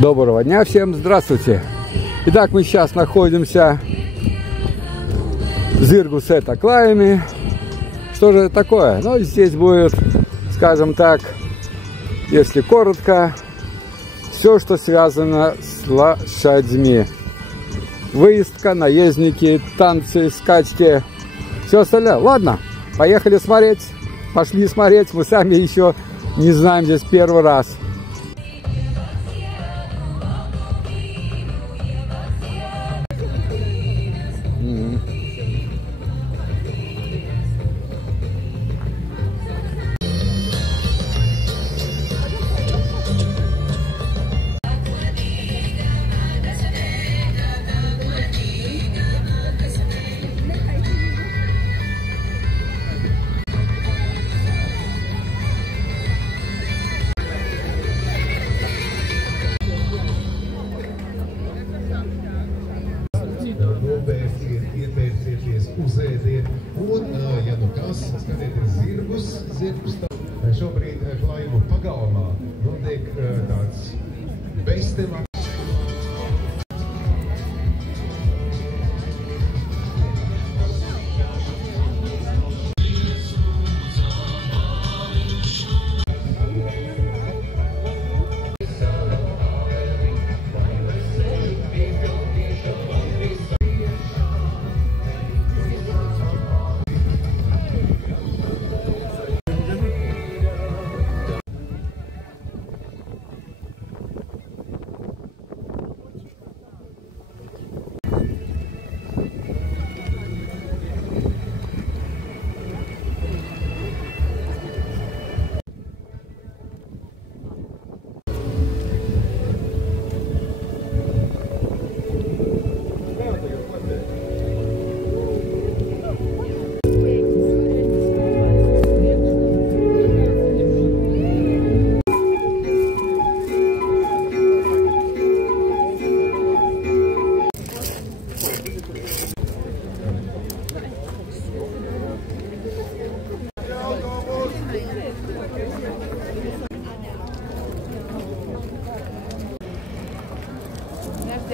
Доброго дня всем, здравствуйте. Итак, мы сейчас находимся в Зиргус-это Клайме. Что же это такое? Ну, здесь будет, скажем так, если коротко, все, что связано с лошадьми. Выездка, наездники, танцы, скачки, все остальное. Ладно, поехали смотреть. Пошли смотреть, мы сами еще не знаем, здесь первый раз. Ja nu kas, skatieties zirgus šobrīd Klaimu pagalmā notiek tāds beztemats.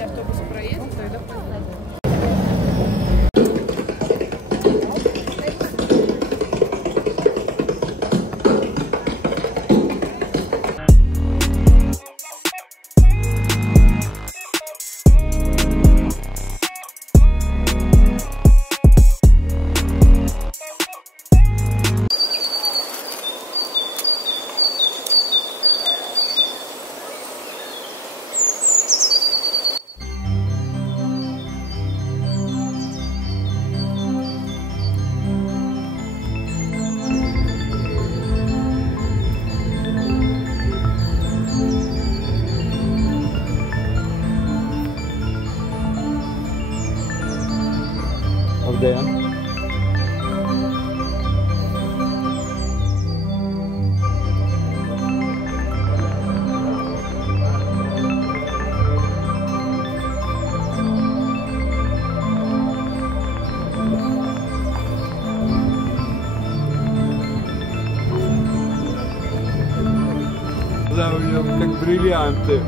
Автобус проедет, тогда Then. Да, у него как бриллианты.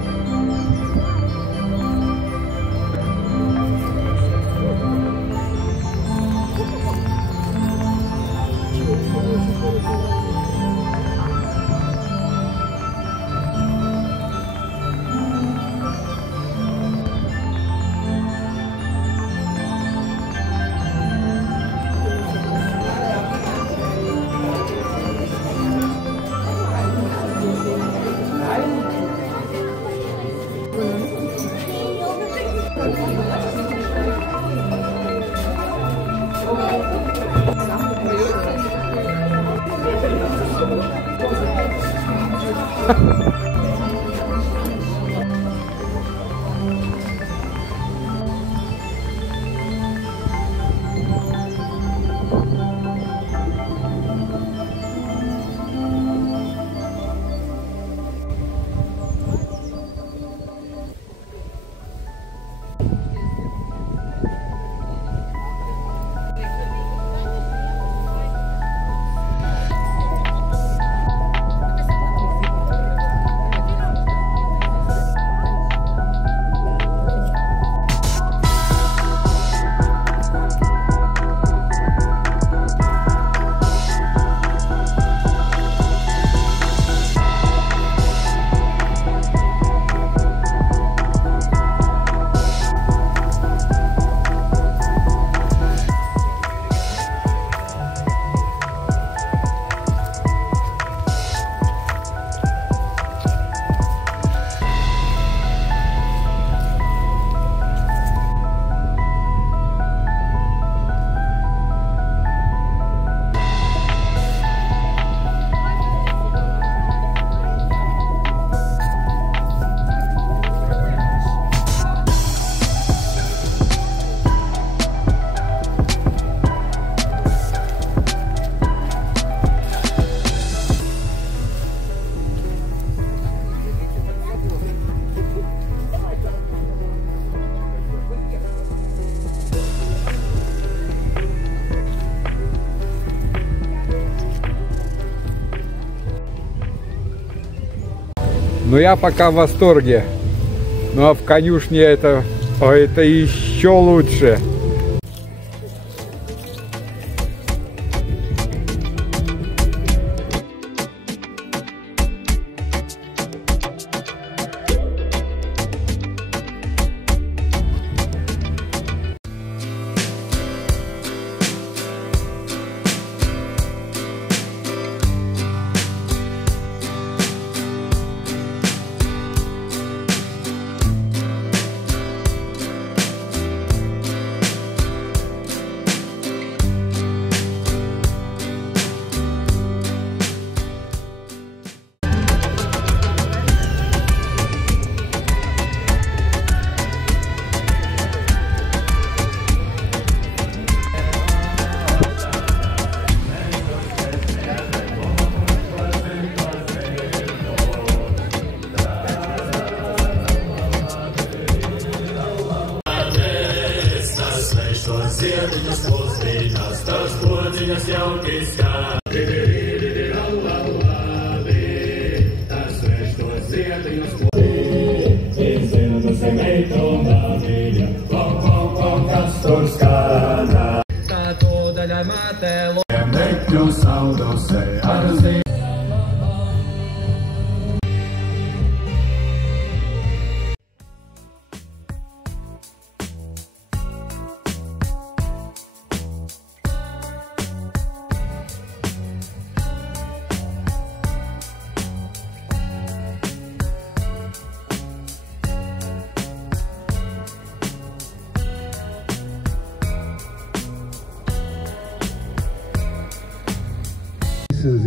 Но я пока в восторге. Ну а в конюшне это еще лучше.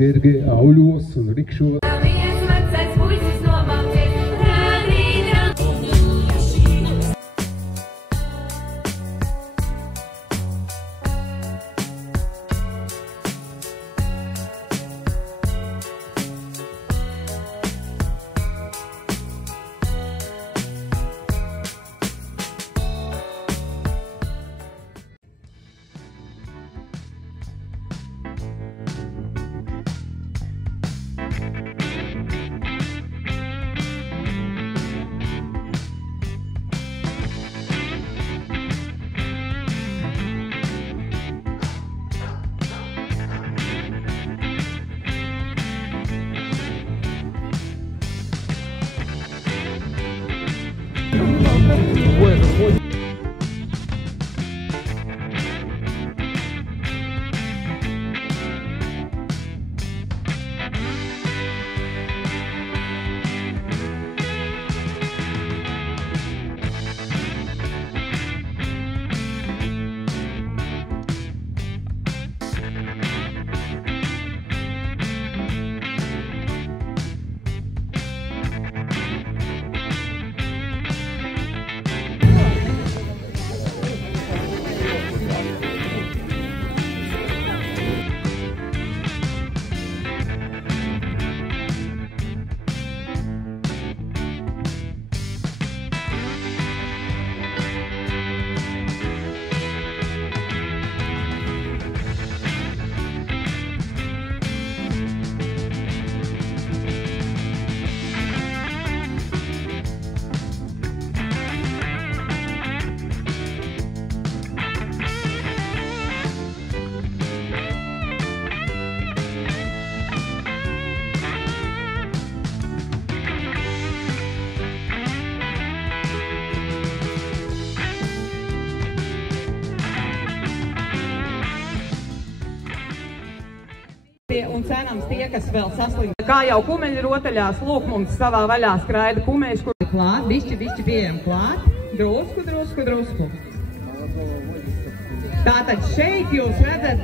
Zirgi auļos un rikšos. Un cenams tie, kas vēl saslimst. Kā jau kumeļu rotaļās, lūk, mums savā vaļā skraida kumeļš, kur klāt, bišķi pieejam klāt, drusku. Tātad šeit jūs redzat,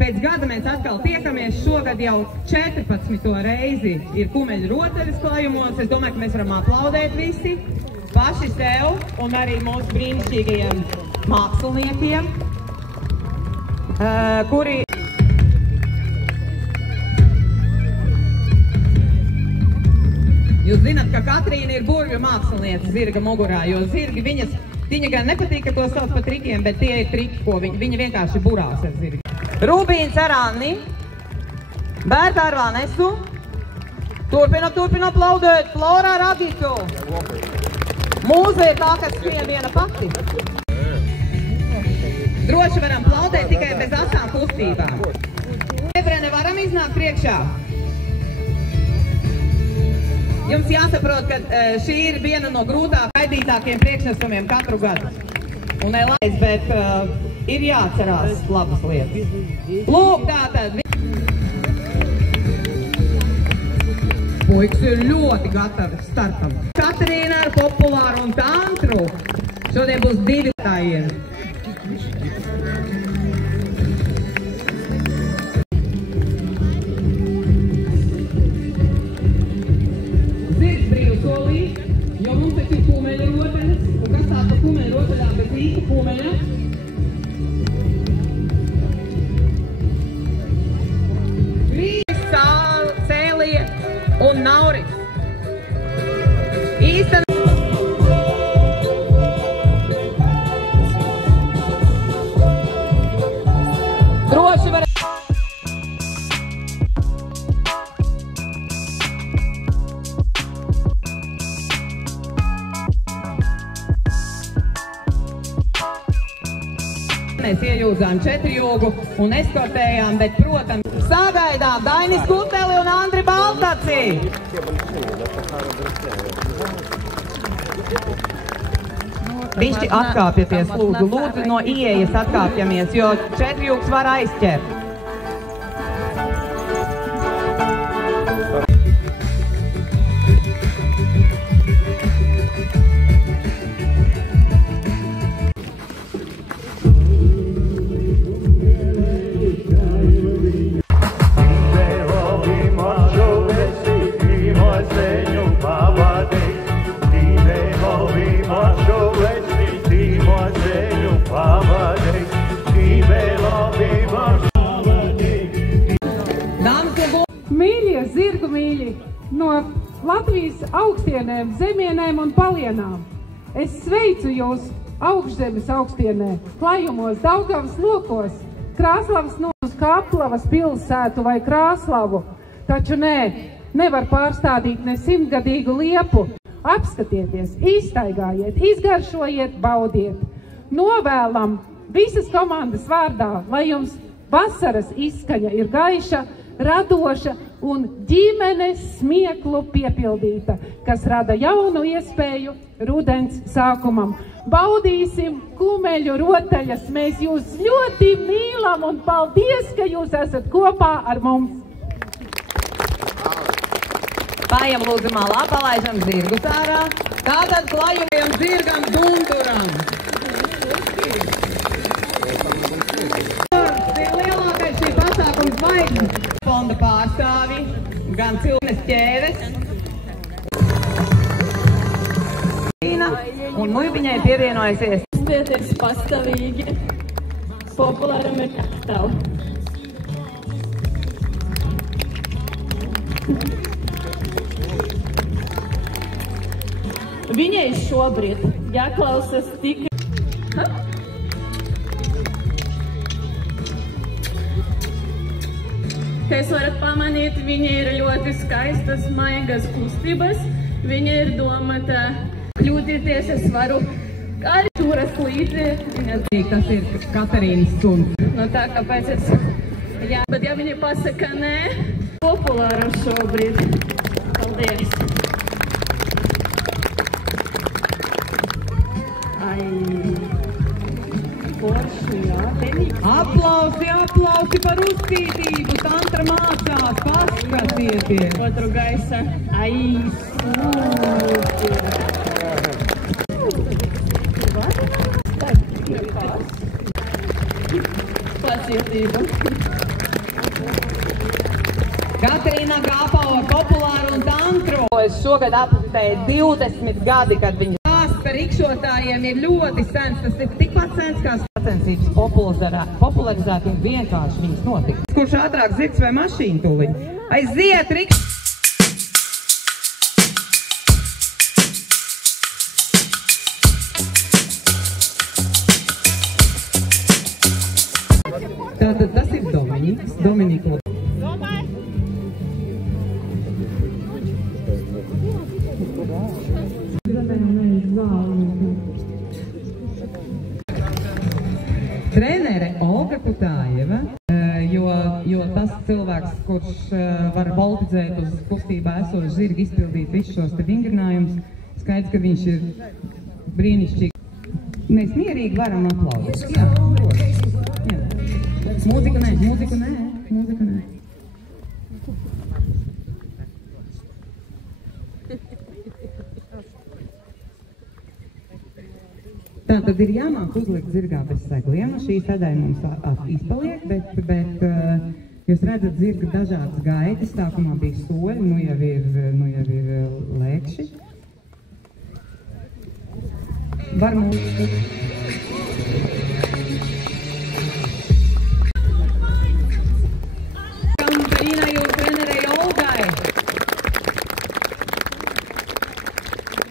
pēc gada mēs atkal tiekamies, šogad jau 14. reizi ir kumeļu rotaļas klājumos. Es domāju, ka mēs varam aplaudēt visi, paši sev un arī mūsu brīnišķīgajiem māksliniekiem, kuri Jūs zināt, ka Katrīna ir burvju māksliniece zirga mugurā, jo zirgi viņa gan nepatīk, ka to sauc par trikiem, bet tie ir triki, ko viņa vienkārši burās ar zirgi. Rubīns ar Anni, Bērta ar Vanesu, Turpinam aplaudēt Florā Radicu. Mūze ir tā, kas skrien viena pati. Droši varam aplaudēt tikai bez asām kustībām. Evrene, varam iznākt priekšā. Jums jāsaprot, ka šī ir viena no grūtāk gaidītākiem priekšnesumiem katru gadu. Un nelaiz, bet ir jāatcerās labas lietas. Lūk, tātad. Puikas ir ļoti gatavi startam. Katrīna ar populāru un tantru. Šodien būs 2 tājieni. Zirgs brīvu solī, jo mums taču ir kumeļa roteļas. Un kas tā pa kumeļa roteļām bez īsta kumeļa? Un Nauris. Īsten. Droši var. Mēs iejūdzām 4 jogu un eskortējām, bet, protams, sagaidām Dainis Kuteli un Andri Baltaci. Bišķi atkāpjaties, lūdzu, no ieejas atkāpjamies, jo 4 jūgs var aizķert. Mīļie zirgu mīļi no Latvijas augstienēm, zemienēm un palienām. Es sveicu jūs augšzemes augstienē, klajumos, Daugavas lokos, Krāslavas uz Kaplavas pilsētu vai Krāslavu. Taču nevar pārstādīt ne 100-gadīgu liepu. Apskatieties, izstaigājiet, izgaršojiet, baudiet. Novēlam visas komandas vārdā, lai jums vasaras izskaņa ir gaiša, radoša un ģimenes smieklu piepildīta, kas rada jaunu iespēju rudens sākumam. Baudīsim kumeļu rotaļas, mēs jūs ļoti mīlam un paldies, ka jūs esat kopā ar mums. Pājam lūdzu malā, palaižam zirgus ārā. Tātad klajumiem zirgam dunduram. Ir lielākais šī pasākums zvaigznes. Fonda pārstāvi, gan Cilnes ķēves. Un muibiņai pievienojusies. Spieties pastāvīgi. Populāram ir tavu. Viņai šobrīd jāklausas tikai. Kā jūs varat pamanīt, viņa ir ļoti skaistas, maigas kustības. Viņa ir domāta kļūdīties, es varu arī turas līdzi. Tas ir Katarīnas suns. No tā, kāpēc es... Jā, bet ja viņa pasaka nē, populāram šobrīd. Paldies. Aplausi par uzcītību, tantra mācās, paskatieties. Otru gaisa, pacietība. Katrīna Gāpava populāru un tantru. Es šogad apstēju 20 gadi, kad viņi par rikšotājiem ir ļoti sens. Tas ir tikpat sens, kā sacensības popularizēt un vienkārši viņas notiks. Kurš ātrāk zirgs vai mašīna tūliņ? Aiziet, rikš! Tātad tas ir Dominiks. Trenere Olga Kutājeva, jo tas cilvēks, kurš var politizēt uz kustībā esošu zirgu, izpildīt visus šos te vingrinājumus, skaidrs, ka viņš ir brīnišķīgs. Mēs mierīgi varam aplaudēt. Jā, jā. Mūziku nē, mūziku nē, mūziku nē. Tā tad ir jāmāk uzlikt zirgā bez segliem. Šī sēdēja mums izpaliek, bet jūs redzat zirga dažādas gaitas. Sākumā bija soļi, nu jau ir lēkši. Var mūziku. Brīnājot trenerei Olgai.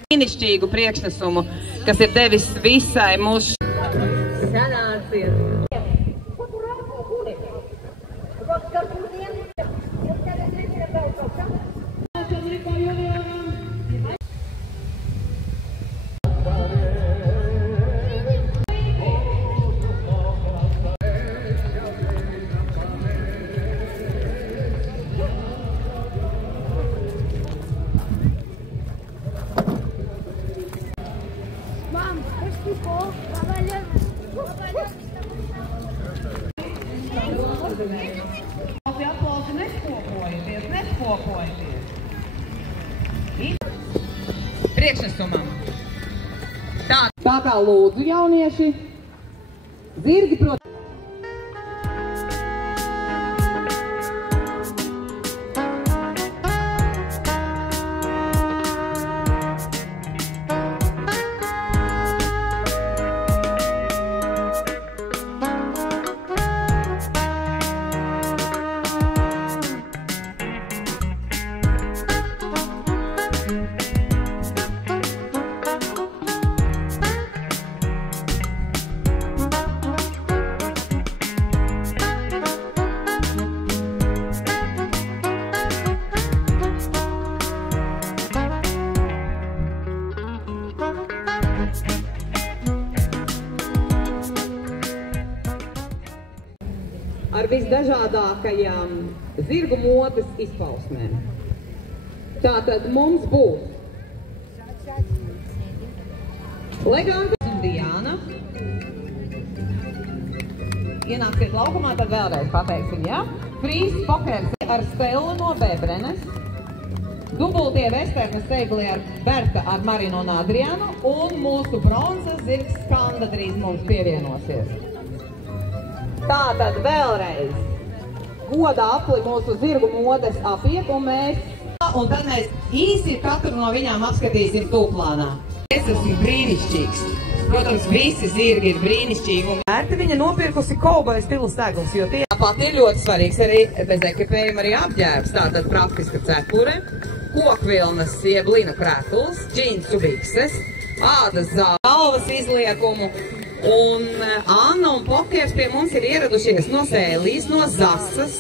Brīnišķīgu priekšnesumu, kas ir devis visai mūsu sanāciet. Aplausi nespokojieties. Priekšnesumam. Tā kā lūdzu jaunieši, zirgi, protams. Ar visdažādākajām zirgu modes izpausmēm. Tātad mums būs Leganta un Diana. Ienāksiet laukumā, tad vēlreiz pateiksim, jā? Frīs pokers ar Stelu no Bebrenes. Dubultie vesternes segli ar Berta ar Marinu un Adrianu. Un mūsu bronzas zirgs Skanda drīz mums pievienosies. Tātad vēlreiz godā apli mūsu zirgu modes apiet, un tad mēs īsi katru no viņām apskatīsim tūplānā. Es esmu brīnišķīgs. Protams, visi zirgi ir brīnišķīgi. Vērti viņa nopirkusi kauboja stilu seglus, jo tie tāpat ir ļoti svarīgs arī bez ekipējuma arī apģērbs. Tātad praktiska cepure, kokvilnas jeb linu krētuls, džinsu bikses, ādas galvas izliekumu. Un Anna un Pokers pie mums ir ieradušies no Sēlijas, no Zasas,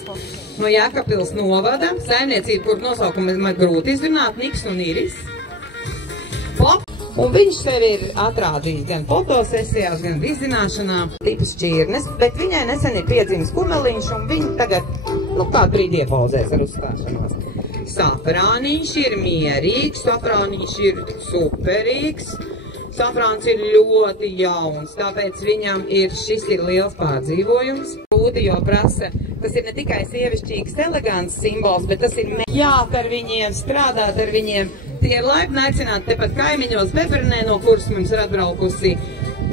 no Jēkabpils novada, saimniecība, kur nosaukumu man grūti izrunāt, Niks un Iris. Un viņš sevi ir atrādījis gan fotosesijās, gan izzināšanā. Tipas šķirnes, bet viņai nesen ir piedzimis kumeliņš, un viņa tagad, kādu brīdi iepauzēs ar uzstāšanos. Safrāniņš ir mierīgs, safrāniņš ir superīgs. Safrāns ir ļoti jauns, tāpēc viņam šis ir liels pārdzīvojums. Grūti, jo prasa, tas ir ne tikai sievišķīgs, elegants simbols, bet tas ir jāt ar viņiem, strādāt ar viņiem. Tie ir laipni aicināti tepat kaimiņos Bebrenē, no kuras mums ir atbraukusi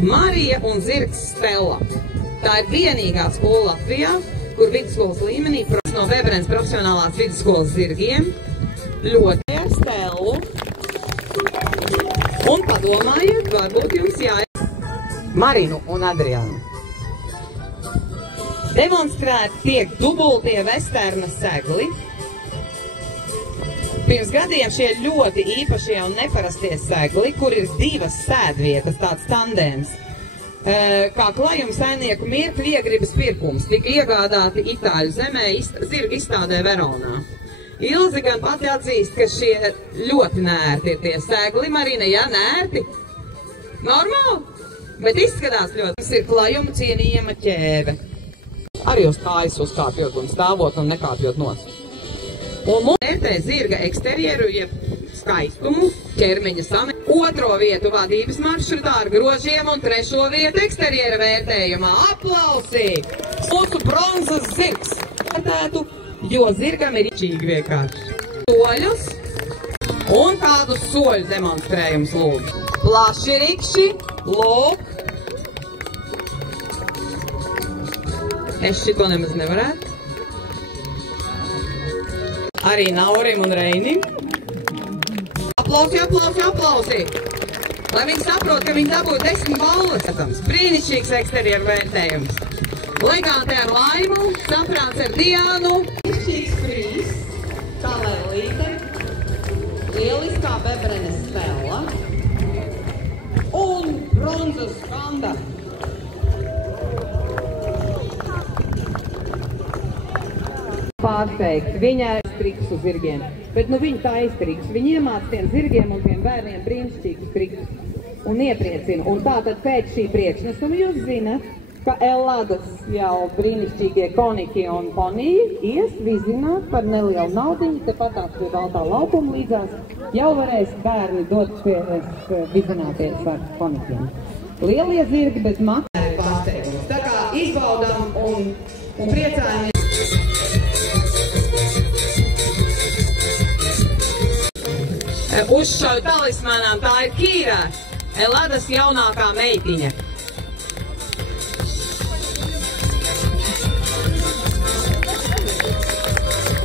Marija un zirgs Stela. Tā ir vienīgā skola Latvijā, kur vidusskolas līmenī no Bebrenes profesionālās vidusskolas zirgiem ļoti ar Stelu. Un padomājiet, varbūt jums Marinu un Adrianu. Demonstrēt tiek dubultie vesterna segli. Pirms gadiem šie ļoti īpašie un neparastie segli, kur ir divas sēdvietas, tāds tandēms, kā klājuma saimnieku mirkļu iegribas pirkums, tika iegādāti Itāļu zemē zirga izstādē Veronā. Ilze gan pati atzīst, ka šie ļoti nērti ir tie segli, Marina, jā, nērti? Normāli? Bet izskatās ļoti. Tas ir klājuma cienījama ķēve. Arī uz kājas uzkāpjot un stāvot un nekāpjot nost. Un mums vērtē zirga eksterjeru, jeb skaistumu, ķermeņa sami. 2. vietu vadības maršrutā ar grožiem un 3. vietu eksterjera vērtējumā. Aplausi! Mūsu bronzas zirgs vērtētu, jo zirgam ir īčīgi vienkārši. Soļus un kādus soļu demonstrējums lūdzu. Plaši rikši, lūk. Es šito nemaz nevarētu. Arī Naurim un Reinim. Aplausi, aplausi, aplausi! Lai viņi saprot, ka viņi dabūja 10 balvas. Brīnišķīgs eksterjeru vērtējums. Legante ar Laimu, saprāts ar Diānu. Brīnišķīgs frīs, kā Lelīte. Lieliskā Bebrenes Stella. Un bronzas Skanda. Pārsteigti. Viņa triks uz zirgiem. Bet nu viņa tā iztriks. Viņa iemāc tiem zirgiem un tiem bērniem brīnišķīgus trikus. Un iepriecina. Un tātad pēc šī priekšnesuma jūs zināt, ka Eladas jau brīnišķīgie koniki un poniji ies vizināt par nelielu naudiņu. Tepatās pie Baltā laukuma līdzās jau varēs bērni doties vizināties ar konikiem. Lielie zirgi bez maksas pārsteigums. Tā kā izbaudām un priecājamies. Uzšauju talismanām, tā ir Kīra, Eladas jaunākā meitiņa.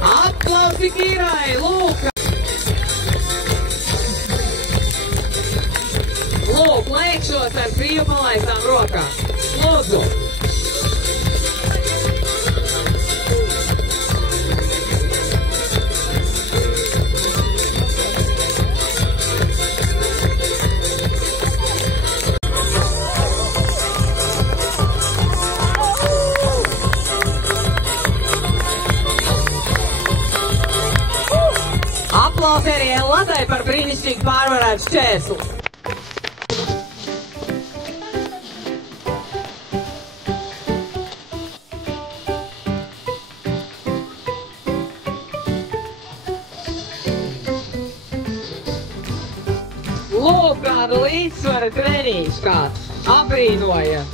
Aplausi Kīrai, lūk! Lūk, lēkšos ar brīvu palaistām rokām. Lūdzu! Aplausi arī Eladai par brīnišķīgi pārvarētu šķērslu. Lūk, kāda līdzsvara treniņš kāds. Abrīnoja.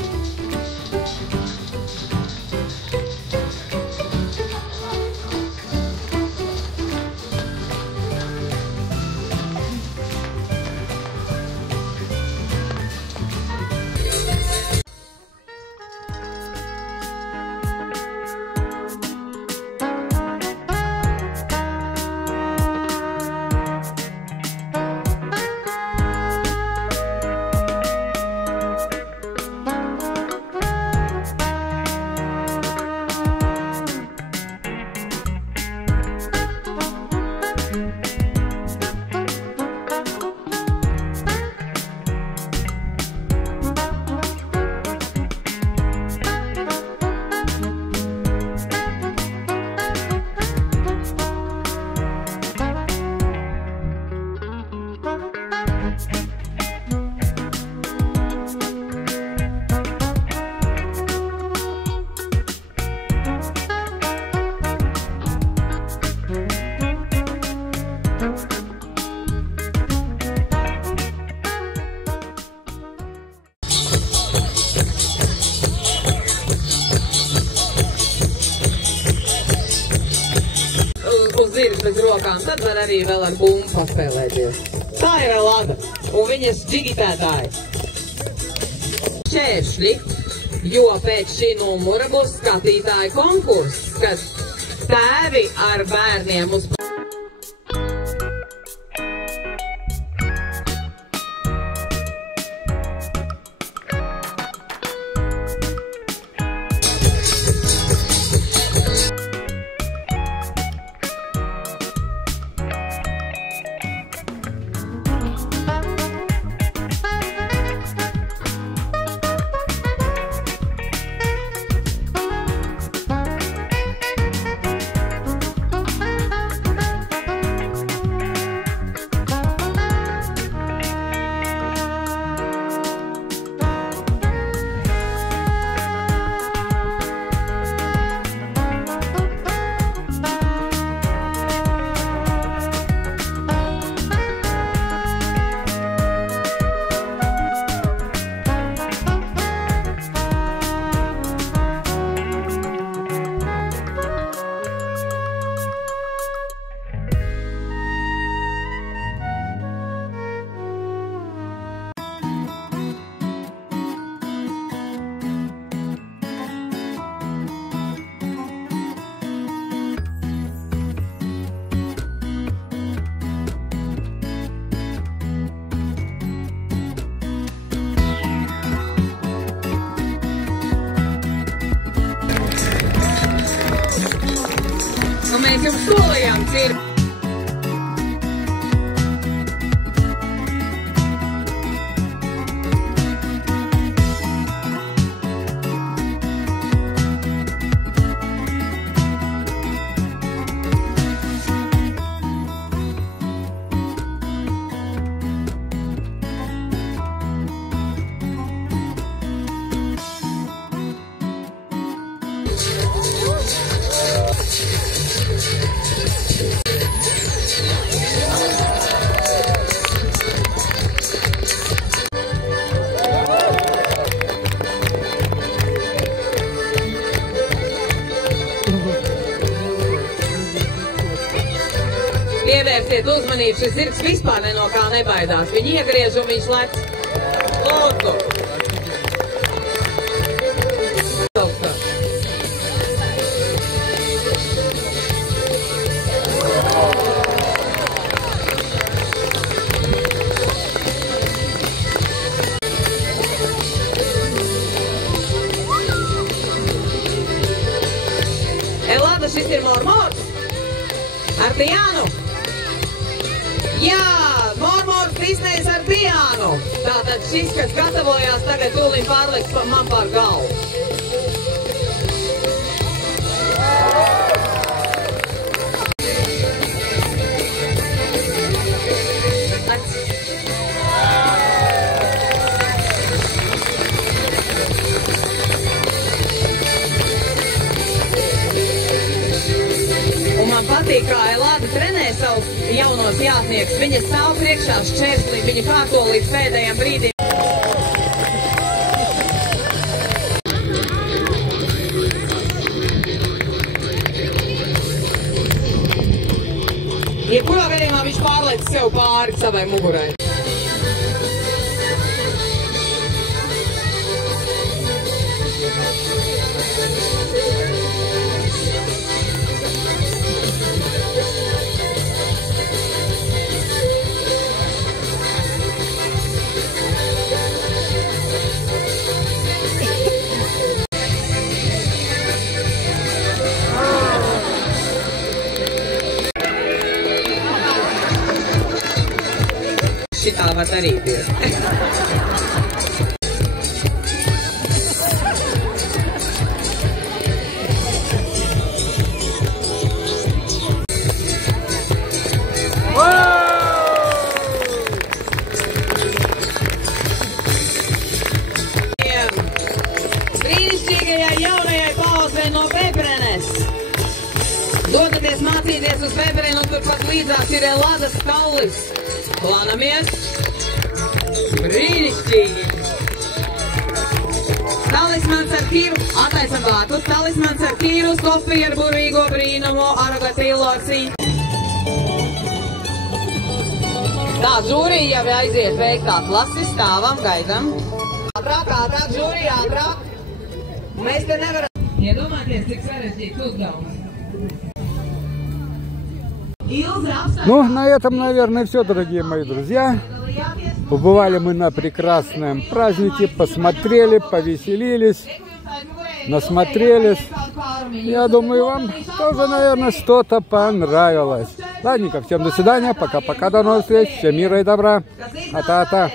Bez rokām, tad var arī vēl ar bumbu paspēlēties. Tā ir Elada un viņas džigitētāji. Šķēršļi, jo pēc šī numura būs skatītāju konkurss, kad tēvi ar bērniem uz mēs jums solījām cirvi. Pievērsiet uzmanību, šis zirgs vispār no kā nebaidās. Viņi iegriež un viņš lec. Lūdzu! Elāda, šis ir mormors? Ar Diānu? Jā, mormors Disnejs ar Diānu. Tātad šis, kas gatavojās, tagad tūlīt pārliks man pār galvu. Man patīk, kā Elāda trenē savus jaunos jātniekus. Viņa stāv priekšā šķērslī, viņa kārto līdz pēdējiem brīdim. Jebkurā gadījumā viņš pārliec sev pāri savai mugurai. Šitā var darīties. Brīnišķīgajai jaunajai paudzei no Beprenes. Dodaties mācīties uz Beprenu, un turpat līdzās ir Elādas kaulis. Plānamies. Brīnišķīgi. Talismans ar tīru. Attaisam vārtus. Talismans ar tīru. Sofija ar burvīgo brīnumu. Arogatīlo ar sīnu. Tā, žūrija jau aiziet veikt atlasi. Stāvam, gaidam. Ātrāk, ātrāk, žūrija, ātrāk. Mēs te nevaram. Iedomājieties, cik sarežģīts uzdevums. Ну, на этом, наверное, все, дорогие мои друзья. Побывали мы на прекрасном празднике, посмотрели, повеселились, насмотрелись. Я думаю, вам тоже, наверное, что-то понравилось. Ладненько, всем до свидания, пока-пока, до новых встреч, всем мира и добра. Ата-ата.